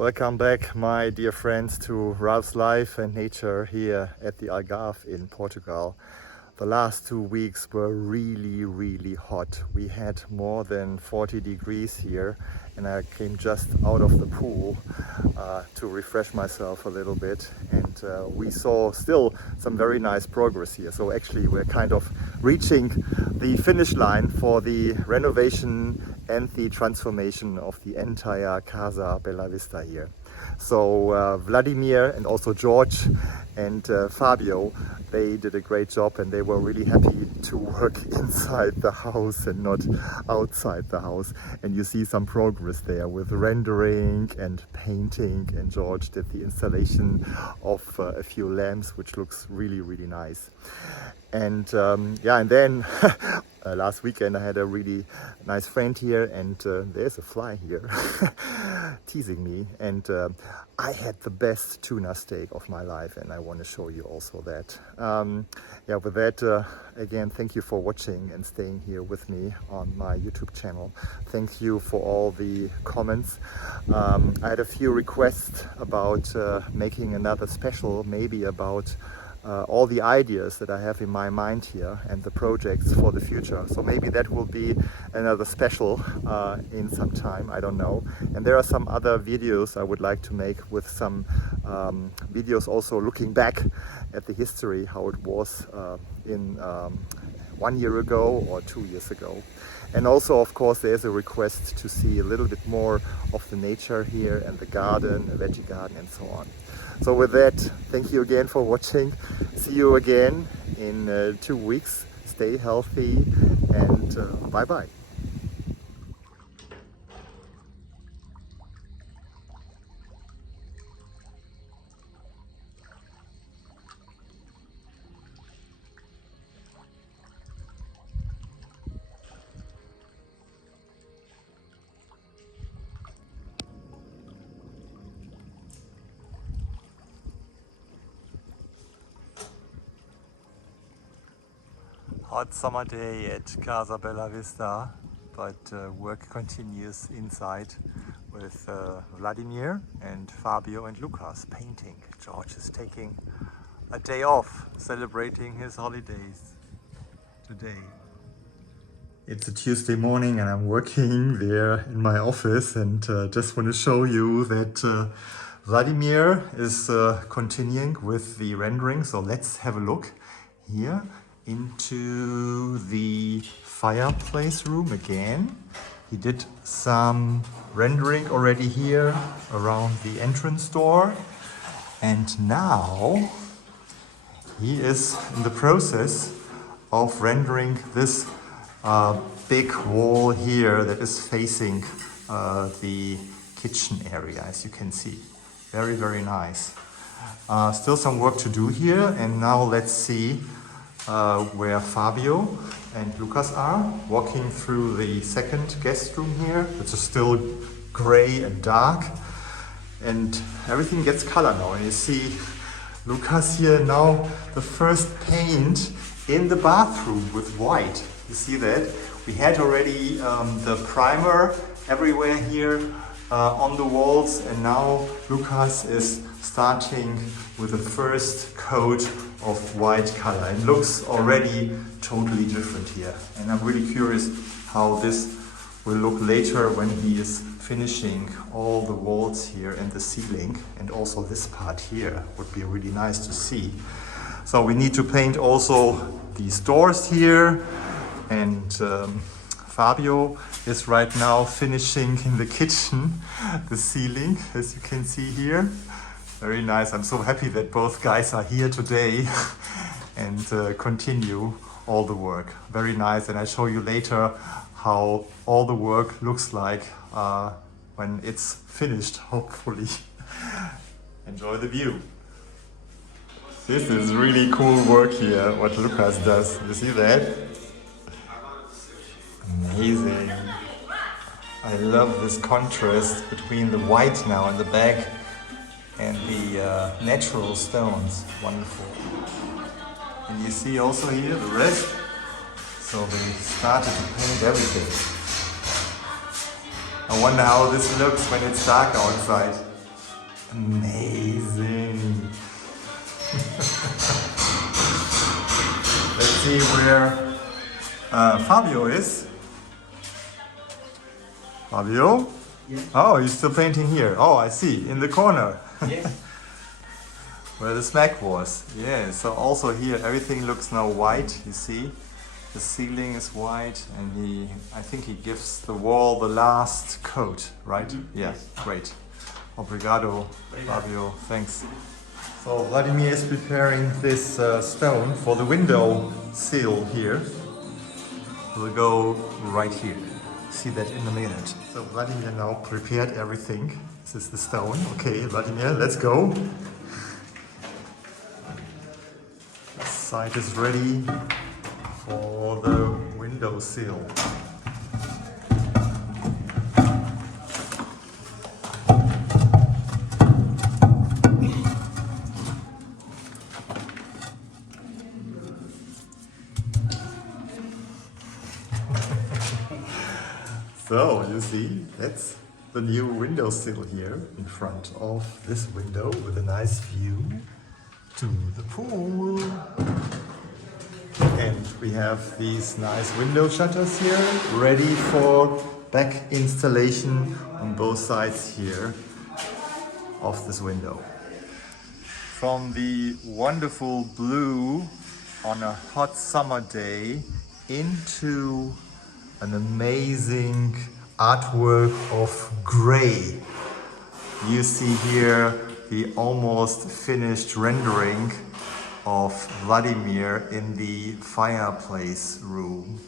Welcome back, my dear friends, to Ralph's Life and Nature here at the Algarve in Portugal. The last 2 weeks were really hot. We had more than 40 degrees here, and I came just out of the pool to refresh myself a little bit, and we saw still some very nice progress here. So actually we're kind of reaching the finish line for the renovation and the transformation of the entire Casa Bella Vista here. So Vladimir and also Jorge and Fabio, they did a great job, and they were really happy to work inside the house and not outside the house. And you see some progress there with rendering and painting, and Jorge did the installation of a few lamps, which looks really nice. And and then last weekend I had a really nice friend here, and there's a fly here teasing me, and I had the best tuna steak of my life, and I want to show you also that. With that, again, thank you for watching and staying here with me on my YouTube channel. Thank you for all the comments. I had a few requests about making another special, maybe about all the ideas that I have in my mind here and the projects for the future. So maybe that will be another special in some time, I don't know. And there are some other videos I would like to make with some videos also looking back at the history, how it was in 1 year ago or 2 years ago. And also, of course, there's a request to see a little bit more of the nature here and the garden, the veggie garden and so on. So with that, thank you again for watching. See you again in 2 weeks. Stay healthy, and bye-bye. Hot summer day at Casa Bella Vista, but work continues inside with Vladimir and Fabio and Lucas painting. Jorge is taking a day off, celebrating his holidays today. It's a Tuesday morning and I'm working there in my office, and just want to show you that Vladimir is continuing with the rendering. So let's have a look here into the fireplace room again. He did some rendering already here around the entrance door, and now he is in the process of rendering this big wall here that is facing the kitchen area, as you can see. Very nice. Still some work to do here, and now let's see where Fabio and Lucas are, walking through the second guest room here, which is still gray and dark, and everything gets color now. And you see Lucas here now, the first paint in the bathroom with white. You see that? We had already the primer everywhere here on the walls, and now Lucas is starting with the first coat of white color. It looks already totally different here, and I'm really curious how this will look later when he is finishing all the walls here and the ceiling, and also this part here would be really nice to see. So we need to paint also these doors here, and Fabio is right now finishing in the kitchen the ceiling, as you can see here. Very nice. I'm so happy that both guys are here today and continue all the work. Very nice, and I'll show you later how all the work looks like when it's finished, hopefully. Enjoy the view. This is really cool work here, what Lucas does. You see that? Amazing. I love this contrast between the white now in the back and the natural stones. Wonderful. And you see also here the rest. So they started to paint everything. I wonder how this looks when it's dark outside. Amazing. Let's see where Fabio is. Fabio? Yes. Oh, you're still painting here. Oh, I see, in the corner. Yes. Where the smack was. Yeah, so also here everything looks now white, you see. The ceiling is white and I think he gives the wall the last coat, right? Yeah, Yes. great. Obrigado, Fabio, thanks. So Vladimir is preparing this stone for the window sill here. We'll go right here. See that in a minute. So Vladimir now prepared everything. This is the stone. Okay, Vladimir, let's go. The site is ready for the window sill. So, you see, that's the new windowsill here in front of this window with a nice view to the pool. And we have these nice window shutters here ready for back installation on both sides here of this window. From the wonderful blue on a hot summer day into an amazing artwork of gray. You see here the almost finished rendering of Vladimir in the fireplace room.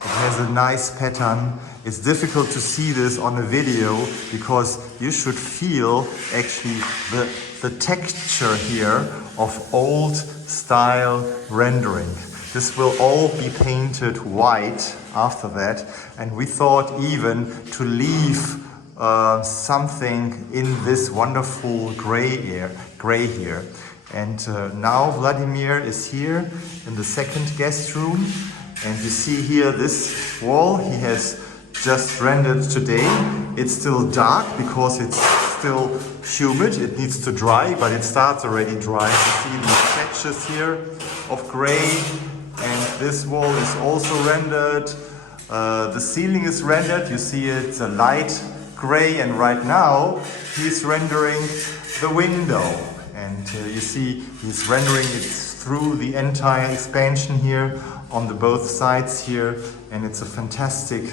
It has a nice pattern. It's difficult to see this on a video because you should feel actually the texture here of old style rendering. This will all be painted white after that, and we thought even to leave something in this wonderful gray here. And now Vladimir is here in the second guest room, and you see here this wall he has just rendered today. It's still dark because it's still humid, it needs to dry, but it starts already dry. You see these patches here of gray. And this wall is also rendered. The ceiling is rendered. You see it's a light gray, and right now he's rendering the window. And you see he's rendering it through the entire expansion here on the both sides here. And it's a fantastic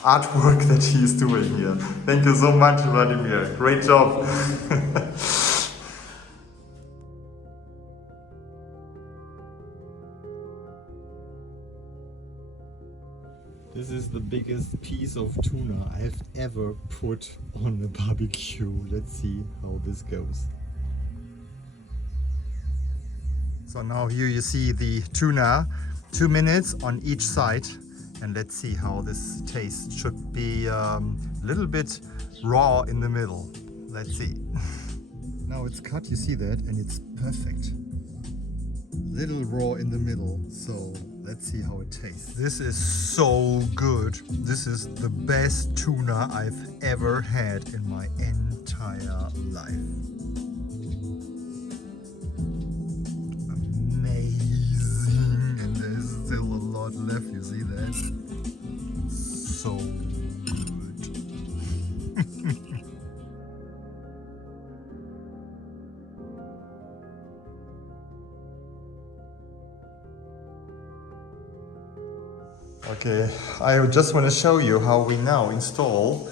artwork that he's doing here. Thank you so much, Vladimir. Great job. This is the biggest piece of tuna I've ever put on a barbecue. Let's see how this goes. So now here you see the tuna, 2 minutes on each side, and let's see how this tastes. Should be a little bit raw in the middle. Let's see. Now it's cut, you see that, and it's perfect. Little raw in the middle, so let's see how it tastes. This is so good. This is the best tuna I've ever had in my entire life. Amazing, and there's still a lot left, you see that? So good. Okay, I just want to show you how we now install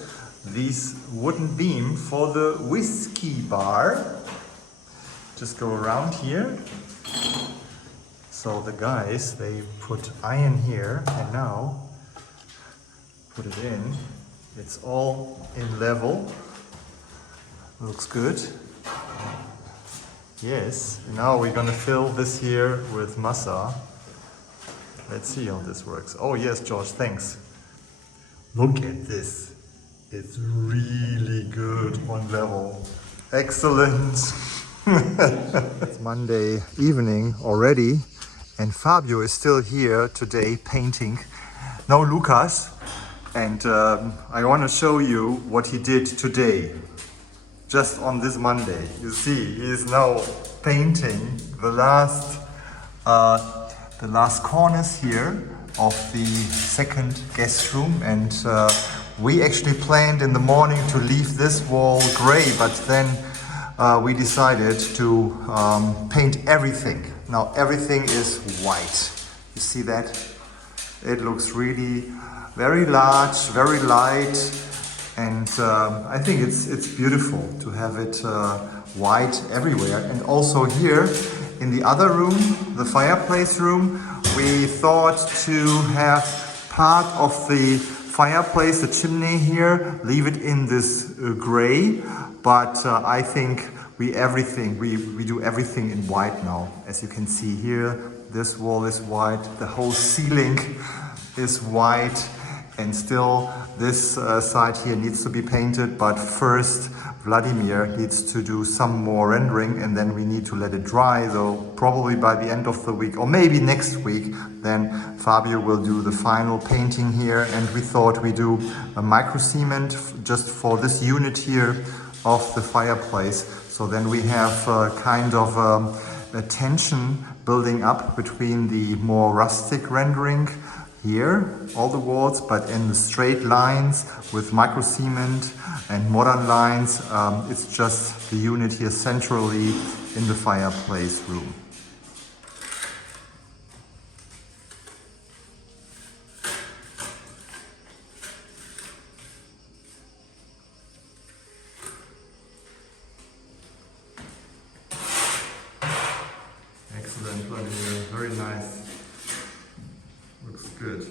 this wooden beam for the whiskey bar. Just go around here. So the guys, they put iron here and now put it in. It's all in level. Looks good. Yes, now we're gonna fill this here with masa. Let's see how this works. Oh yes, George, thanks. Look at this. It's really good on level. Excellent. It's Monday evening already, and Fabio is still here today painting. No, Lucas. And I want to show you what he did today. just on this Monday. You see, he is now painting the last corners here of the second guest room, and we actually planned in the morning to leave this wall gray, but then we decided to paint everything. Now everything is white. You see that? It looks really very large, very light, and I think it's beautiful to have it white everywhere. And also here in the other room, the fireplace room, we thought to have part of the fireplace, the chimney here, leave it in this gray, but I think we do everything in white now. As you can see here, this wall is white, the whole ceiling is white, and still this side here needs to be painted, but first Vladimir needs to do some more rendering, and then we need to let it dry. So probably by the end of the week, or maybe next week, then Fabio will do the final painting here. And we thought we do a micro cement just for this unit here of the fireplace. So then we have kind of a tension building up between the more rustic rendering here, all the walls, but in the straight lines with micro cement and modern lines. It's just the unit here centrally in the fireplace room. Excellent, Vladimir. Very nice. Looks good.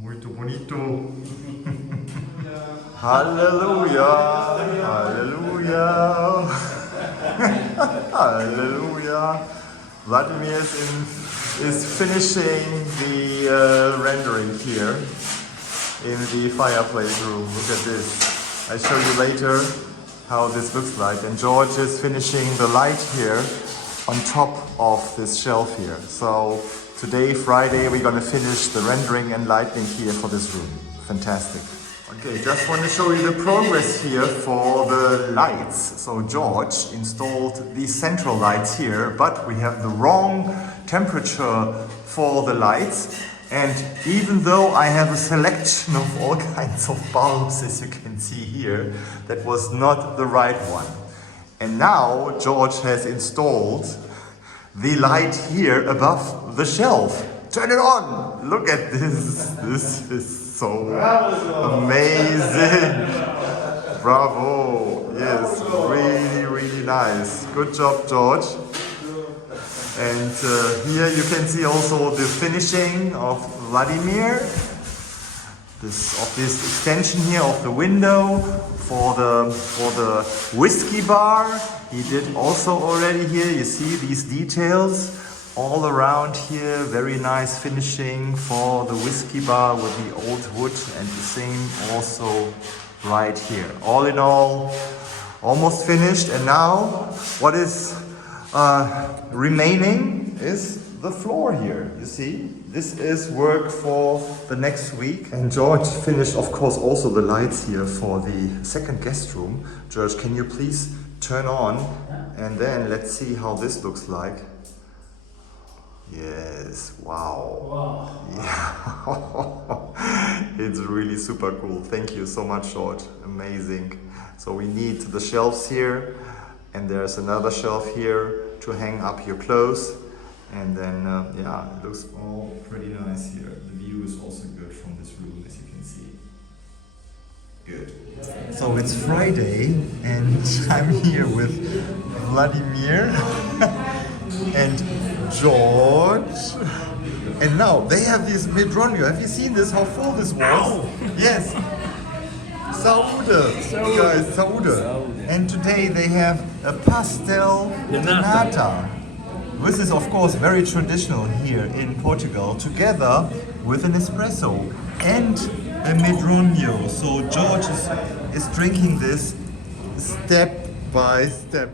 Muito bonito. Hallelujah. Hallelujah. Hallelujah. Vladimir is finishing the rendering here in the fireplace room. Look at this. I'll show you later how this looks like. And George is finishing the light here on top of this shelf here. So today, Friday, we're gonna finish the rendering and lighting here for this room. Fantastic. Okay, just want to show you the progress here for the lights. So George installed these central lights here, but we have the wrong temperature for the lights. And even though I have a selection of all kinds of bulbs, as you can see here, that was not the right one. And now George has installed the light here above the shelf. Turn it on! Look at this. This is so amazing. Bravo. Yes, really, really nice. Good job, George. And here you can see also the finishing of Vladimir. This extension here of the window for the whiskey bar. He did also already here. You see these details all around here. Very nice finishing for the whiskey bar with the old wood, and the same also right here. All in all, almost finished. And now what is remaining is the floor here. You see, this is work for the next week. And George finished, of course, also the lights here for the second guest room. George, can you please turn on, and then let's see how this looks like. Yes, wow. Yeah. It's really super cool. Thank you so much, George. Amazing. So we need the shelves here, and there's another shelf here to hang up your clothes. And then, yeah, it looks all pretty nice here. The view is also good from this room, as you can see. Good. So it's Friday, and I'm here with Vladimir and George. And now they have this Medronio. Have you seen this? How full this was? Yes. Saude. Guys, Saude. And today they have a pastel de nata. This is, of course, very traditional here in Portugal, together with an espresso and a Medronio. So George is drinking this step by step.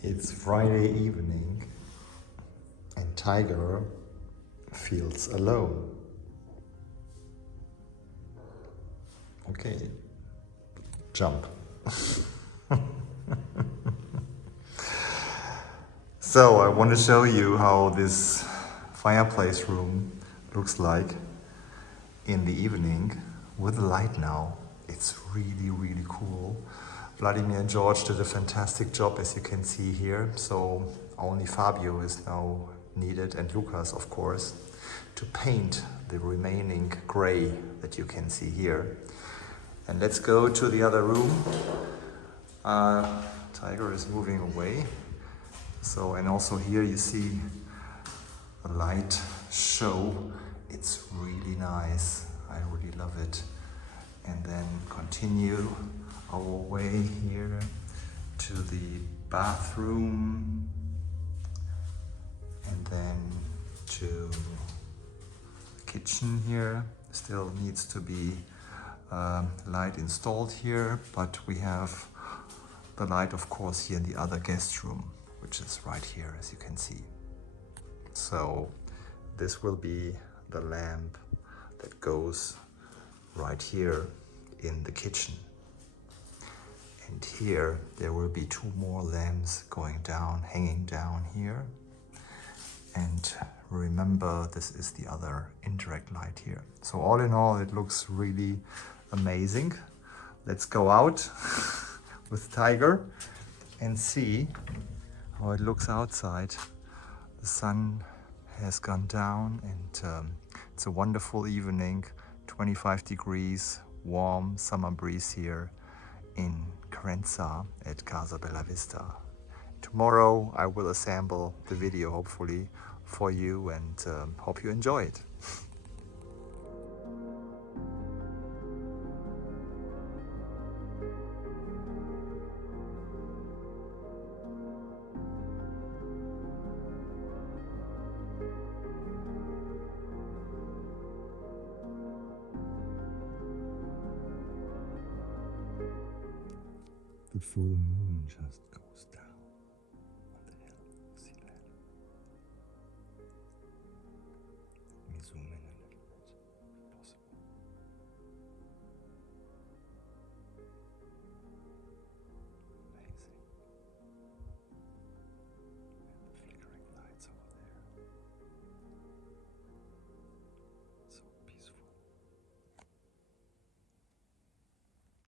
It's Friday evening and Tiger feels alone. Okay, jump. So I want to show you how this fireplace room looks like in the evening with the light now. It's really, really cool. Vladimir and George did a fantastic job, as you can see here. So only Fabio is now needed, and Lucas, of course, to paint the remaining gray that you can see here. And let's go to the other room. Tiger is moving away. So, and also here you see a light show. It's really nice. I really love it. And then continue our way here to the bathroom, and then to the kitchen here. Still needs to be light installed here, but we have the light, of course, here in the other guest room, which is right here, as you can see. So this will be the lamp that goes right here in the kitchen. And here there will be two more lamps going down, hanging down here. And remember, this is the other indirect light here. So all in all, it looks really amazing. Let's go out with Tiger and see how it looks outside. The sun has gone down and it's a wonderful evening, 25 degrees, warm summer breeze here in Casa at Casa Bella Vista. Tomorrow I will assemble the video, hopefully, for you, and hope you enjoy it. The full moon just